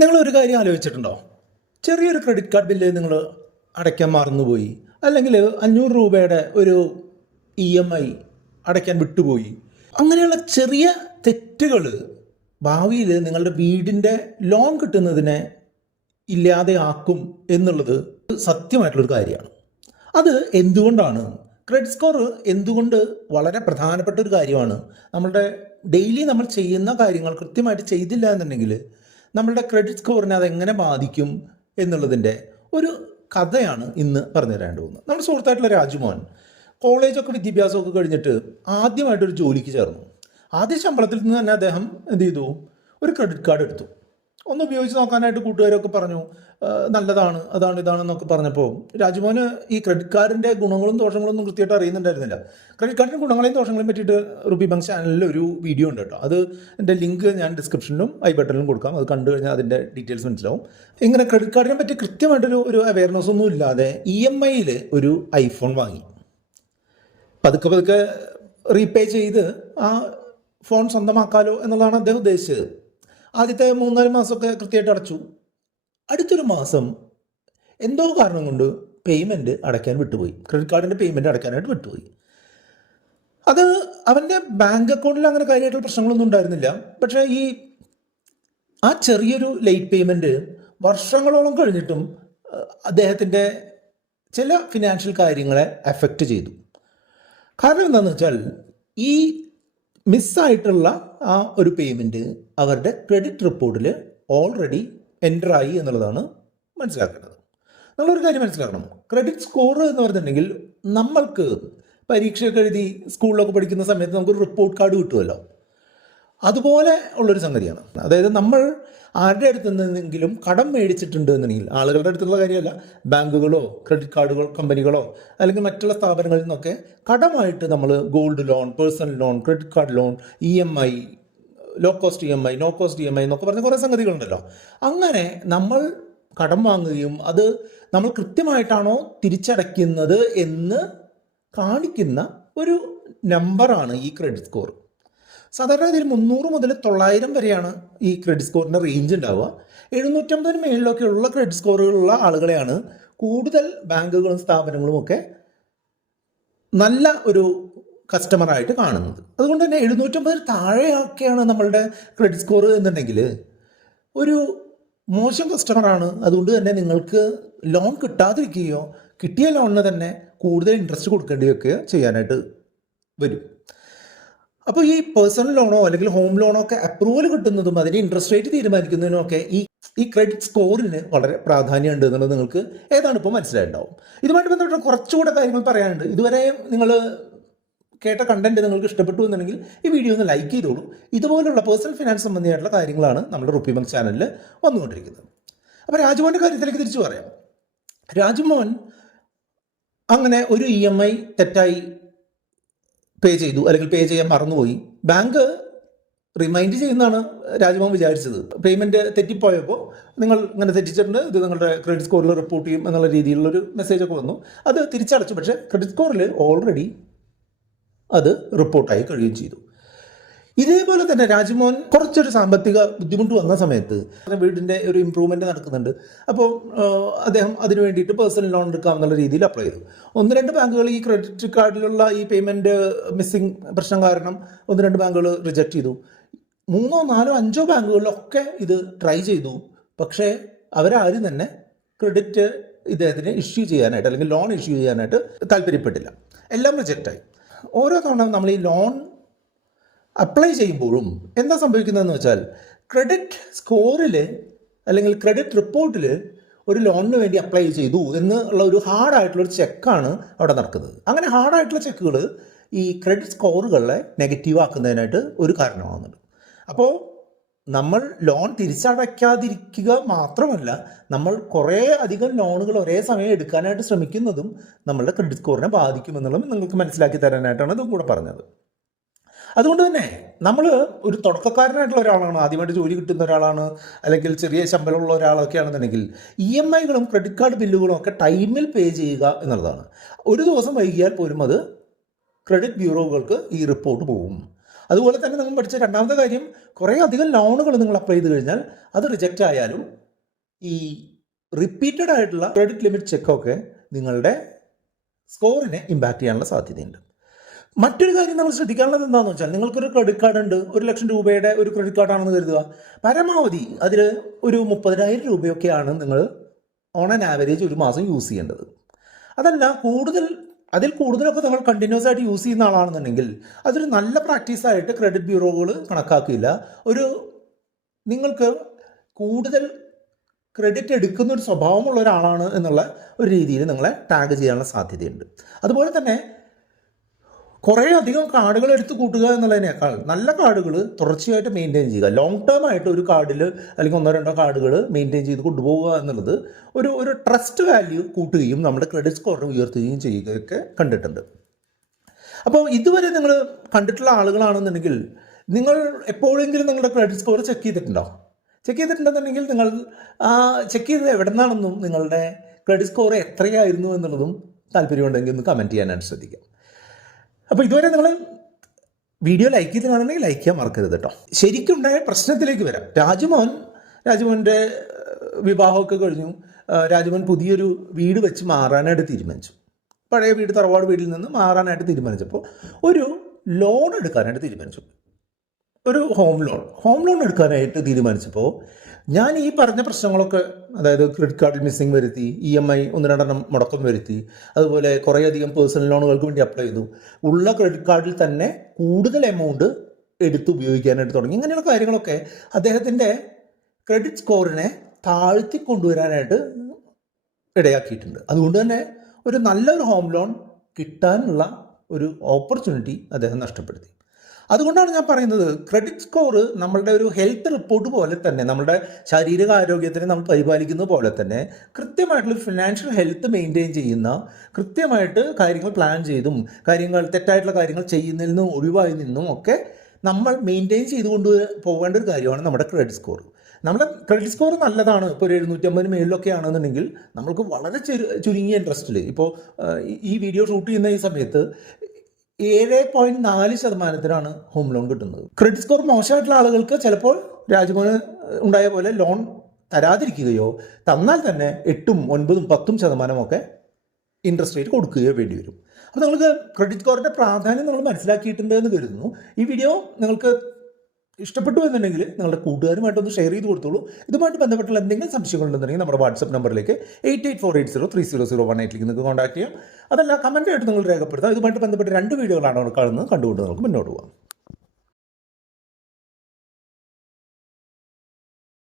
നിങ്ങളൊരു കാര്യം ആലോചിച്ചിട്ടുണ്ടോ? ചെറിയൊരു ക്രെഡിറ്റ് കാർഡ് ബില്ല് നിങ്ങൾ അടയ്ക്കാൻ മറന്നുപോയി, അല്ലെങ്കിൽ 500 രൂപയുടെ ഒരു EMI അടയ്ക്കാൻ വിട്ടുപോയി. അങ്ങനെയുള്ള ചെറിയ തെറ്റുകൾ ഭാവിയിൽ നിങ്ങളുടെ വീടിൻ്റെ ലോൺ കിട്ടുന്നതിനെ ഇല്ലാതെയാക്കും എന്നുള്ളത് സത്യമായിട്ടുള്ളൊരു കാര്യമാണ്. അത് എന്തുകൊണ്ടാണ്? ക്രെഡിറ്റ് സ്കോർ എന്തുകൊണ്ട് വളരെ പ്രധാനപ്പെട്ട ഒരു കാര്യമാണ്. നമ്മളുടെ ഡെയിലി നമ്മൾ ചെയ്യുന്ന കാര്യങ്ങൾ കൃത്യമായിട്ട് ചെയ്തില്ല എന്നുണ്ടെങ്കിൽ നമ്മളുടെ ക്രെഡിറ്റ് സ്കോറിനെ അതെങ്ങനെ ബാധിക്കും എന്നുള്ളതിൻ്റെ ഒരു കഥയാണ് ഇന്ന് പറഞ്ഞു തരാണ്ട് പോകുന്നത്. നമ്മുടെ സുഹൃത്തായിട്ടുള്ള രാജുമോൻ കോളേജൊക്കെ വിദ്യാഭ്യാസമൊക്കെ കഴിഞ്ഞിട്ട് ആദ്യമായിട്ടൊരു ജോലിക്ക് ചേർന്നു. ആദ്യ ശമ്പളത്തിൽ നിന്ന് തന്നെ അദ്ദേഹം എന്ത് ചെയ്തു? ഒരു ക്രെഡിറ്റ് കാർഡ് എടുത്തു. ഒന്ന് ഉപയോഗിച്ച് നോക്കാനായിട്ട് കൂട്ടുകാരൊക്കെ പറഞ്ഞു നല്ലതാണ്, അതാണ് ഇതാണെന്നൊക്കെ പറഞ്ഞപ്പോൾ രാജുമോന് ഈ ക്രെഡിറ്റ് കാർഡിൻ്റെ ഗുണങ്ങളും ദോഷങ്ങളും ഒന്നും കൃത്യമായിട്ട് അറിയുന്നുണ്ടായിരുന്നില്ല. ക്രെഡിറ്റ് കാർഡിൻ്റെ ഗുണങ്ങളെയും ദോഷങ്ങളെയും പറ്റിയിട്ട് റുപ്പി ബാങ്ക് ചാനലിൽ ഒരു വീഡിയോ ഉണ്ട് കേട്ടോ. അത് എൻ്റെ ലിങ്ക് ഞാൻ ഡിസ്ക്രിപ്ഷനിലും ഐ ബട്ടണിലും കൊടുക്കാം. അത് കണ്ടു കഴിഞ്ഞാൽ അതിൻ്റെ ഡീറ്റെയിൽസ് മനസ്സിലാവും. ഇങ്ങനെ ക്രെഡിറ്റ് കാർഡിനെ പറ്റി കൃത്യമായിട്ടൊരു അവയർനെസ് ഒന്നും ഇല്ലാതെ EMIയിൽ ഒരു ഐഫോൺ വാങ്ങി. പതുക്കെ പതുക്കെ റീപേ ചെയ്ത് ആ ഫോൺ സ്വന്തമാക്കാലോ എന്നുള്ളതാണ് അദ്ദേഹം ഉദ്ദേശിച്ചത്. ആദ്യത്തെ 3-4 മാസമൊക്കെ കൃത്യമായിട്ട് അടച്ചു. അടുത്തൊരു മാസം എന്തോ കാരണം കൊണ്ട് പേയ്മെൻറ്റ് അടയ്ക്കാൻ വിട്ടുപോയി. ക്രെഡിറ്റ് കാർഡിൻ്റെ പേയ്മെൻറ്റ് അടയ്ക്കാനായിട്ട് വിട്ടുപോയി. അത് അവൻ്റെ ബാങ്ക് അക്കൗണ്ടിൽ അങ്ങനെ കാര്യമായിട്ടുള്ള പ്രശ്നങ്ങളൊന്നും ഉണ്ടായിരുന്നില്ല. പക്ഷേ ആ ചെറിയൊരു ലേറ്റ് പേയ്മെൻറ്റ് വർഷങ്ങളോളം കഴിഞ്ഞിട്ടും അദ്ദേഹത്തിൻ്റെ ചില ഫിനാൻഷ്യൽ കാര്യങ്ങളെ എഫക്റ്റ് ചെയ്തു. കാരണം എന്താണെന്ന് വെച്ചാൽ ഈ മിസ്സായിട്ടുള്ള ആ ഒരു പേയ്മെൻറ്റ് അവരുടെ ക്രെഡിറ്റ് റിപ്പോർട്ടിൽ ഓൾറെഡി എൻ്ററായി എന്നുള്ളതാണ് മനസ്സിലാക്കേണ്ടത്. നമ്മളൊരു കാര്യം മനസ്സിലാക്കണം. ക്രെഡിറ്റ് സ്കോർ എന്ന് പറഞ്ഞിട്ടുണ്ടെങ്കിൽ നമ്മൾക്ക് പരീക്ഷയൊക്കെ എഴുതി സ്കൂളിലൊക്കെ പഠിക്കുന്ന സമയത്ത് നമുക്കൊരു റിപ്പോർട്ട് കാർഡ് കിട്ടുമല്ലോ, അതുപോലെ ഉള്ളൊരു സംഗതിയാണ്. അതായത് നമ്മൾ ആരുടെ അടുത്ത് നിന്നെങ്കിലും കടം മേടിച്ചിട്ടുണ്ട് എന്നുണ്ടെങ്കിൽ, ആളുകളുടെ അടുത്തുള്ള കാര്യമല്ല, ബാങ്കുകളോ ക്രെഡിറ്റ് കാർഡുകൾ കമ്പനികളോ അല്ലെങ്കിൽ മറ്റുള്ള സ്ഥാപനങ്ങളിൽ നിന്നൊക്കെ കടമായിട്ട് നമ്മൾ gold loan, personal loan, credit card loan, EMI, low cost EMI, no cost EMI എന്നൊക്കെ പറഞ്ഞ കുറേ സംഗതികളുണ്ടല്ലോ. അങ്ങനെ നമ്മൾ കടം വാങ്ങുകയും അത് നമ്മൾ കൃത്യമായിട്ടാണോ തിരിച്ചടയ്ക്കുന്നത് എന്ന് കാണിക്കുന്ന ഒരു നമ്പറാണ് ഈ ക്രെഡിറ്റ് സ്കോർ. സാധാരണ ഇതിൽ 300 മുതൽ 900 വരെയാണ് ഈ ക്രെഡിറ്റ് സ്കോറിൻ്റെ റേഞ്ച് ഉണ്ടാവുക. 750 മേളിലൊക്കെ ഉള്ള ക്രെഡിറ്റ് സ്കോറുകളുള്ള ആളുകളെയാണ് കൂടുതൽ ബാങ്കുകളും സ്ഥാപനങ്ങളും ഒക്കെ നല്ല ഒരു കസ്റ്റമറായിട്ട് കാണുന്നത്. അതുകൊണ്ട് തന്നെ 750 താഴെയൊക്കെയാണ് നമ്മളുടെ ക്രെഡിറ്റ് സ്കോർ എന്നുണ്ടെങ്കിൽ ഒരു മോശം കസ്റ്റമറാണ്. അതുകൊണ്ട് തന്നെ നിങ്ങൾക്ക് ലോൺ കിട്ടാതിരിക്കുകയോ കിട്ടിയ ലോണിന് തന്നെ കൂടുതൽ ഇൻട്രസ്റ്റ് കൊടുക്കേണ്ടിയൊക്കെയോ ചെയ്യാനായിട്ട് വരും. അപ്പോൾ ഈ പേഴ്സണൽ ലോണോ അല്ലെങ്കിൽ ഹോം ലോണോ ഒക്കെ അപ്രൂവൽ കിട്ടുന്നതും അതിൻ്റെ ഇൻട്രസ്റ്റ് റേറ്റ് തീരുമാനിക്കുന്നതിനും ഒക്കെ ഈ ക്രെഡിറ്റ് സ്കോറിന് വളരെ പ്രാധാന്യമുണ്ട് എന്നുള്ളത് നിങ്ങൾക്ക് ഏതാണ് ഇപ്പോൾ മനസ്സിലായിട്ടുണ്ടാവും. ഇതുമായിട്ട് ബന്ധപ്പെട്ട കുറച്ചുകൂടെ കാര്യങ്ങൾ പറയാനുണ്ട്. ഇതുവരെ നിങ്ങൾ കേട്ട കണ്ടന്റ് നിങ്ങൾക്ക് ഇഷ്ടപ്പെട്ടു എന്നുണ്ടെങ്കിൽ ഈ വീഡിയോ ഒന്ന് ലൈക്ക് ചെയ്തോളൂ. ഇതുപോലുള്ള പേഴ്സണൽ ഫിനാൻസ് സംബന്ധിയായിട്ടുള്ള കാര്യങ്ങളാണ് നമ്മുടെ റുപ്പി ബാങ്ക് ചാനലിൽ വന്നുകൊണ്ടിരിക്കുന്നത്. അപ്പോൾ രാജുമോൻ്റെ കാര്യത്തിലേക്ക് തിരിച്ചു പറയാം. രാജുമോൻ അങ്ങനെ ഒരു EMI തെറ്റായി പേ ചെയ്തു, അല്ലെങ്കിൽ പേ ചെയ്യാൻ മറന്നുപോയി. ബാങ്ക് റിമൈൻഡ് ചെയ്യുന്നതാണ് രാജുമോൻ വിചാരിച്ചത്. പേയ്മെൻറ്റ് തെറ്റിപ്പോയപ്പോൾ നിങ്ങൾ ഇങ്ങനെ തെറ്റിച്ചിട്ടുണ്ട്, ഇത് നിങ്ങളുടെ ക്രെഡിറ്റ് സ്കോറിൽ റിപ്പോർട്ട് ചെയ്യും എന്നുള്ള രീതിയിലുള്ളൊരു മെസ്സേജൊക്കെ വന്നു. അത് തിരിച്ചടച്ചു. പക്ഷേ ക്രെഡിറ്റ് സ്കോറിൽ ഓൾറെഡി അത് റിപ്പോർട്ടായി കഴിയുകയും ചെയ്തു. ഇതേപോലെ തന്നെ രാജുമോൻ കുറച്ചൊരു സാമ്പത്തിക ബുദ്ധിമുട്ട് വന്ന സമയത്ത് വീടിൻ്റെ ഒരു ഇമ്പ്രൂവ്മെൻറ്റ് നടക്കുന്നുണ്ട്. അപ്പോൾ അദ്ദേഹം അതിന് വേണ്ടിയിട്ട് പേഴ്സണൽ ലോൺ എടുക്കാമെന്നുള്ള രീതിയിൽ അപ്ലൈ ചെയ്തു. 1-2 ബാങ്കുകൾ ഈ ക്രെഡിറ്റ് കാർഡിലുള്ള ഈ പേയ്മെൻറ്റ് മിസ്സിങ് പ്രശ്നം കാരണം 1-2 ബാങ്കുകൾ റിജക്റ്റ് ചെയ്തു. 3, 4, 5 ബാങ്കുകളിലൊക്കെ ഇത് ട്രൈ ചെയ്തു. പക്ഷേ അവരാരും തന്നെ ക്രെഡിറ്റ് ഇദ്ദേഹത്തിന് ഇഷ്യൂ ചെയ്യാനായിട്ട് അല്ലെങ്കിൽ ലോൺ ഇഷ്യൂ ചെയ്യാനായിട്ട് താല്പര്യപ്പെട്ടില്ല. എല്ലാം റിജക്റ്റായി. ഓരോ തവണ നമ്മൾ ഈ ലോൺ അപ്ലൈ ചെയ്യുമ്പോഴും എന്താ സംഭവിക്കുന്നതെന്ന് വെച്ചാൽ ക്രെഡിറ്റ് സ്കോറിൽ അല്ലെങ്കിൽ ക്രെഡിറ്റ് റിപ്പോർട്ടിൽ ഒരു ലോണിന് വേണ്ടി അപ്ലൈ ചെയ്തു എന്നുള്ള ഒരു ഹാർഡായിട്ടുള്ളൊരു ചെക്കാണ് അവിടെ നടക്കുന്നത്. അങ്ങനെ ഹാർഡായിട്ടുള്ള ചെക്കുകൾ ഈ ക്രെഡിറ്റ് സ്കോറുകളെ നെഗറ്റീവ് ആക്കുന്നതിനായിട്ട് ഒരു കാരണമാകുന്നുണ്ട്. അപ്പോൾ നമ്മൾ ലോൺ തിരിച്ചടയ്ക്കാതിരിക്കുക മാത്രമല്ല, നമ്മൾ കുറേ അധികം ലോണുകൾ ഒരേ സമയം എടുക്കാനായിട്ട് ശ്രമിക്കുന്നതും നമ്മളുടെ ക്രെഡിറ്റ് സ്കോറിനെ ബാധിക്കുമെന്നുള്ളത് നിങ്ങൾക്ക് മനസ്സിലാക്കി തരാനായിട്ടാണ് ഇതും കൂടെ പറഞ്ഞത്. അതുകൊണ്ട് തന്നെ നമ്മൾ ഒരു തുടക്കക്കാരനായിട്ടുള്ള ഒരാളാണ്, ആദ്യമായിട്ട് ജോലി കിട്ടുന്ന ഒരാളാണ്, അല്ലെങ്കിൽ ചെറിയ ശമ്പളമുള്ള ഒരാളൊക്കെ ആണെന്നുണ്ടെങ്കിൽ EMIകളും ക്രെഡിറ്റ് കാർഡ് ബില്ലുകളും ഒക്കെ ടൈമിൽ പേ ചെയ്യുക എന്നുള്ളതാണ്. ഒരു ദിവസം വൈകിയാൽ പോലും അത് ക്രെഡിറ്റ് ബ്യൂറോകൾക്ക് ഈ റിപ്പോർട്ട് പോകും. അതുപോലെ തന്നെ നിങ്ങൾ പഠിച്ച രണ്ടാമത്തെ കാര്യം, കുറേ അധികം ലോണുകൾ നിങ്ങൾ അപ്ലൈ ചെയ്ത് കഴിഞ്ഞാൽ അത് റിജക്റ്റ് ആയാലും ഈ റിപ്പീറ്റഡ് ആയിട്ടുള്ള ക്രെഡിറ്റ് ലിമിറ്റ് ചെക്കൊക്കെ നിങ്ങളുടെ സ്കോറിനെ ഇമ്പാക്റ്റ് ചെയ്യാനുള്ള സാധ്യതയുണ്ട്. മറ്റൊരു കാര്യം നമ്മൾ ശ്രദ്ധിക്കാനുള്ളത് എന്താണെന്ന് വെച്ചാൽ, നിങ്ങൾക്കൊരു ക്രെഡിറ്റ് കാർഡ് ഉണ്ട്, 1,00,000 രൂപയുടെ ഒരു ക്രെഡിറ്റ് കാർഡാണെന്ന് കരുതുക. പരമാവധി അതിൽ ഒരു 30,000 രൂപയൊക്കെയാണ് നിങ്ങൾ ഓൺ ആൻ ആവറേജ് ഒരു മാസം യൂസ് ചെയ്യേണ്ടത്. അതല്ല അതിൽ കൂടുതലൊക്കെ നിങ്ങൾ കണ്ടിന്യൂസ് ആയിട്ട് യൂസ് ചെയ്യുന്ന ആളാണെന്നുണ്ടെങ്കിൽ അതൊരു നല്ല പ്രാക്ടീസായിട്ട് ക്രെഡിറ്റ് ബ്യൂറോകൾ കണക്കാക്കില്ല. നിങ്ങൾക്ക് കൂടുതൽ ക്രെഡിറ്റ് എടുക്കുന്ന ഒരു സ്വഭാവമുള്ള ഒരാളാണ് എന്നുള്ള ഒരു രീതിയിൽ നിങ്ങളെ ടാഗ് ചെയ്യാനുള്ള സാധ്യതയുണ്ട്. അതുപോലെ തന്നെ കുറേ അധികം കാർഡുകൾ എടുത്ത് കൂട്ടുക എന്നുള്ളതിനേക്കാൾ നല്ല കാർഡുകൾ തുടർച്ചയായിട്ട് മെയിൻറ്റെയിൻ ചെയ്യുക, ലോങ് ടേം ആയിട്ട് ഒരു കാർഡിൽ അല്ലെങ്കിൽ 1-2 കാർഡുകൾ മെയിൻറ്റെയിൻ ചെയ്ത് കൊണ്ടുപോകുക എന്നുള്ളത് ഒരു ട്രസ്റ്റ് വാല്യൂ കൂട്ടുകയും നമ്മുടെ ക്രെഡിറ്റ് സ്കോറിനെ ഉയർത്തുകയും ചെയ്യുകയൊക്കെ കണ്ടിട്ടുണ്ട്. അപ്പോൾ ഇതുവരെ നിങ്ങൾ കണ്ടിട്ടുള്ള ആളുകളാണെന്നുണ്ടെങ്കിൽ നിങ്ങൾ എപ്പോഴെങ്കിലും നിങ്ങളുടെ ക്രെഡിറ്റ് സ്കോർ ചെക്ക് ചെയ്തിട്ടുണ്ടെന്നുണ്ടെങ്കിൽ നിങ്ങൾ ചെക്ക് ചെയ്തത് എവിടെ നിന്നാണെന്നും നിങ്ങളുടെ ക്രെഡിറ്റ് സ്കോർ എത്രയായിരുന്നു എന്നുള്ളതും താല്പര്യമുണ്ടെങ്കിൽ ഒന്ന് കമൻറ്റ് ചെയ്യാനായിട്ട് ശ്രദ്ധിക്കാം. അപ്പോൾ ഇതുവരെ നിങ്ങൾ വീഡിയോ ലൈക്ക് ചെയ്തിട്ടുണ്ടെങ്കിൽ ലൈക്ക് ചെയ്യാൻ മറക്കരുത് കേട്ടോ. ശരിക്കുണ്ടായ പ്രശ്നത്തിലേക്ക് വരാം. രാജ്മോൻ്റെ വിവാഹമൊക്കെ കഴിഞ്ഞു. രാജ്മോൻ പുതിയൊരു വീട് വെച്ച് മാറാനായിട്ട് തീരുമാനിച്ചു. പഴയ വീട്, തറവാട് വീട്ടിൽ നിന്ന് മാറാനായിട്ട് തീരുമാനിച്ചപ്പോൾ ഒരു ലോൺ എടുക്കാനായിട്ട് തീരുമാനിച്ചു. ഒരു ഹോം ലോൺ എടുക്കാനായിട്ട് തീരുമാനിച്ചപ്പോൾ ഞാൻ ഈ പറഞ്ഞ പ്രശ്നങ്ങളൊക്കെ, അതായത് ക്രെഡിറ്റ് കാർഡിൽ മിസ്സിംഗ് വരുത്തി, EMI 1-2 മുടക്കം വരുത്തി, അതുപോലെ കുറേയധികം പേഴ്സണൽ ലോണുകൾക്ക് വേണ്ടി അപ്ലൈ ചെയ്തു, ഉള്ള ക്രെഡിറ്റ് കാർഡിൽ തന്നെ കൂടുതൽ എമൗണ്ട് എടുത്ത് ഉപയോഗിക്കാനായിട്ട് തുടങ്ങി. ഇങ്ങനെയുള്ള കാര്യങ്ങളൊക്കെ അദ്ദേഹത്തിൻ്റെ ക്രെഡിറ്റ് സ്കോറിനെ താഴ്ത്തി കൊണ്ടുവരാനായിട്ട് ഇടയാക്കിയിട്ടുണ്ട്. അതുകൊണ്ട് തന്നെ ഒരു നല്ലൊരു ഹോം ലോൺ കിട്ടാനുള്ള ഒരു ഓപ്പർച്യൂണിറ്റി അദ്ദേഹം നഷ്ടപ്പെടുത്തി. അതുകൊണ്ടാണ് ഞാൻ പറയുന്നത്, ക്രെഡിറ്റ് സ്കോർ നമ്മളുടെ ഒരു ഹെൽത്ത് റിപ്പോർട്ട് പോലെ തന്നെ, നമ്മുടെ ശാരീരിക ആരോഗ്യത്തിനെ നമ്മൾ പരിപാലിക്കുന്നത് പോലെ തന്നെ കൃത്യമായിട്ടുള്ള ഫിനാൻഷ്യൽ ഹെൽത്ത് മെയിൻറ്റെയിൻ ചെയ്യുന്ന, കൃത്യമായിട്ട് കാര്യങ്ങൾ പ്ലാൻ ചെയ്തും തെറ്റായിട്ടുള്ള കാര്യങ്ങൾ ചെയ്യുന്നതിൽ നിന്നും ഒഴിവായി നിന്നും ഒക്കെ നമ്മൾ മെയിൻറ്റെയിൻ ചെയ്തുകൊണ്ട് പോകേണ്ട ഒരു കാര്യമാണ് നമ്മുടെ ക്രെഡിറ്റ് സ്കോർ. നമ്മുടെ ക്രെഡിറ്റ് സ്കോർ നല്ലതാണ്. ഇപ്പോൾ ഒരു 750 മേളിലൊക്കെ ആണെന്നുണ്ടെങ്കിൽ നമ്മൾക്ക് വളരെ ചുരുങ്ങിയ ഇൻട്രസ്റ്റിൽ, ഇപ്പോൾ ഈ വീഡിയോ ഷൂട്ട് ചെയ്യുന്ന ഈ സമയത്ത് 7.4% ഹോം ലോൺ കിട്ടുന്നത്. ക്രെഡിറ്റ് സ്കോർ മോശമായിട്ടുള്ള ആളുകൾക്ക് ചിലപ്പോൾ രാജ്മോന് ഉണ്ടായ പോലെ ലോൺ തരാതിരിക്കുകയോ, തന്നാൽ തന്നെ 8%, 9%, 10% ഇൻട്രസ്റ്റ് റേറ്റ് കൊടുക്കുകയോ വേണ്ടി വരും. അപ്പോൾ നിങ്ങൾക്ക് ക്രെഡിറ്റ് സ്കോറിൻ്റെ പ്രാധാന്യം നമ്മൾ മനസ്സിലാക്കിയിട്ടുണ്ട് എന്ന് കരുതുന്നു. ഈ വീഡിയോ നിങ്ങൾക്ക് ഇഷ്ടപ്പെട്ടു എന്നുണ്ടെങ്കിൽ നിങ്ങളുടെ കൂട്ടുകാരുമായിട്ടൊന്ന് ഷെയർ ചെയ്ത് കൊടുത്തോളൂ. ഇതുമായിട്ട് ബന്ധപ്പെട്ടുള്ള എന്തെങ്കിലും സംശയങ്ങളുണ്ടെന്നുണ്ടെങ്കിൽ നമ്മുടെ വാട്സപ്പ് നമ്പറിലേക്ക് 8848030018 നിങ്ങൾക്ക് കോൺടാക്ട് ചെയ്യാം. അതല്ല, കമൻറ്റായിട്ട് നിങ്ങൾ രേഖപ്പെടുത്താം. ഇതുമായിട്ട് ബന്ധപ്പെട്ട് 2 വീഡിയോകളാണ് കാണുന്നത്, കണ്ടുകൊണ്ട് നമുക്ക് മുന്നോട്ട് പോകാം.